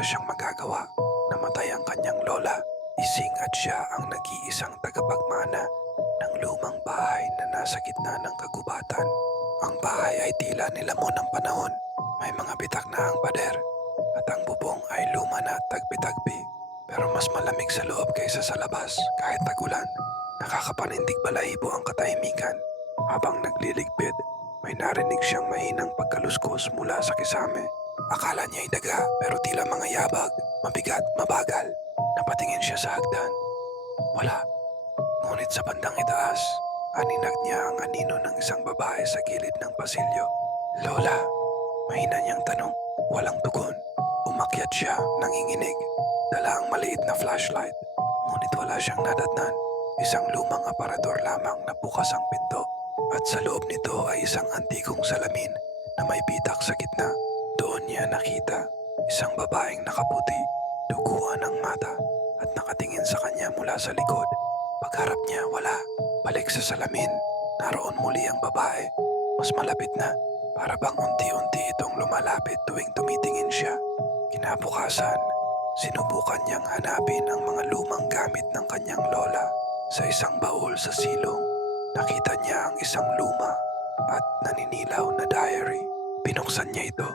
wala siyang magagawa. Namatay ang kanyang lola, ising at siya ang nag-iisang tagapagmana ng lumang bahay na nasa gitna ng kagubatan. Ang bahay ay tila nilamon ng panahon. May mga bitak na ang pader at ang bubong ay luma na at tagpi-tagpi. Pero mas malamig sa loob kaysa sa labas kahit tagulan. Nakakapanindig balahibo ang katahimikan. Habang nagliligpit, may narinig siyang mahinang pagkaluskos mula sa kisame. Akala niya ay daga pero tila mga yabag, mabigat, mabagal. Napatingin siya sa hagdan. Wala. Ngunit sa bandang itaas, aninag niya ang anino ng isang babae sa gilid ng pasilyo. Lola, mahina niyang tanong. Walang tugon. Umakyat siya, nanginginig. Dala ang maliit na flashlight. Ngunit wala siyang nadatnan. Isang lumang aparador lamang na bukas ang pinto. At sa loob nito ay isang antikong salamin na may bitak sa gitna. Doon niya nakita isang babaeng nakaputi, duguan ang mata at nakatingin sa kanya mula sa likod. Pagharap niya, wala. Balik sa salamin, naroon muli ang babae. Mas malapit na, para bang unti-unti itong lumalapit tuwing tumitingin siya. Kinabukasan, sinubukan niyang hanapin ang mga lumang gamit ng kanyang lola. Sa isang baul sa silong, nakita niya ang isang luma at naninilaw na diary. Binuksan niya ito.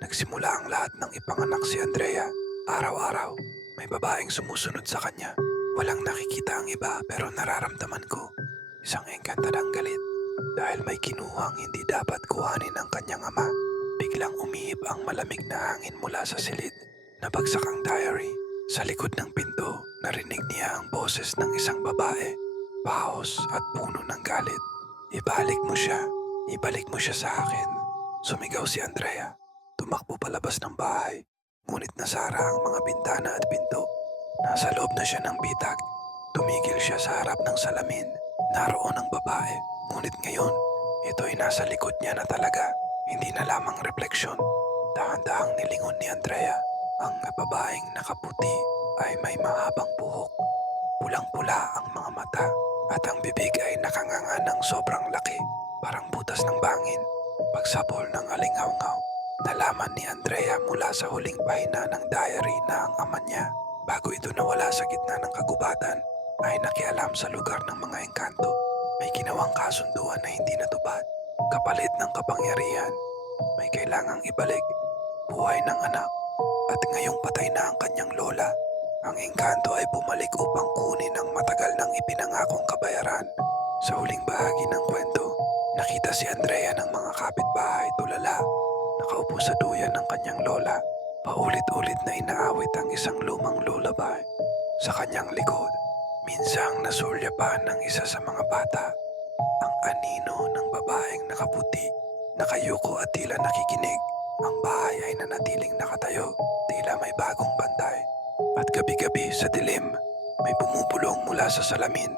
Nagsimula ang lahat ng ipanganak si Andrea. Araw-araw, may babaeng sumusunod sa kanya. Walang nakikita ang iba pero nararamdaman ko isang engkantadang galit dahil may kinuhang hindi dapat kuhanin ng kanyang ama. Biglang umihip ang malamig na hangin mula sa silid. Nabagsak ang diary. Sa likod ng pinto, narinig niya ang boses ng isang babae. Paos at puno ng galit. Ibalik mo siya. Ibalik mo siya sa akin. Sumigaw si Andrea. Tumakbo palabas ng bahay. Ngunit nasara ang mga bintana at pinto. Nasa loob na siya ng bitag. Tumigil siya sa harap ng salamin. Naroon ang babae. Ngunit ngayon, ito'y nasa likod niya na talaga. Hindi na lamang refleksyon. Dahan-dahang nilingon ni Andrea. Ang babaeng nakaputi ay may mahabang buhok. Pulang-pula ang mga mata at ang bibig ay nakanganga ng sobrang laki. Parang butas ng bangin. Pagsabol ng alingaw-ngaw, nalaman ni Andrea mula sa huling pahina ng diary na ang ama niya, bago ito nawala sa gitna ng kagubatan, ay nakialam sa lugar ng mga engkanto. May ginawang kasunduan na hindi natupad. Kapalit ng kapangyarihan, may kailangang ibalik buhay ng anak. At ngayong patay na ang kanyang lola, ang engkanto ay bumalik upang kunin ang matagal nang ipinangakong kabayaran. Sa huling bahagi ng kwento, nakita si Andrea ng mga kapitbahay tulala. Nakaupo sa duyan ng kanyang lola. Paulit-ulit na inaawit ang isang lumang lullaby. Sa kanyang likod, minsang nasulyapan ng isa sa mga bata. Ang anino ng babaeng nakaputi, nakayuko at tila nakikinig. Ang bahay ay nanatiling nakatayo, tila may bagong bantay. At gabi-gabi sa dilim, may bumubulong mula sa salamin.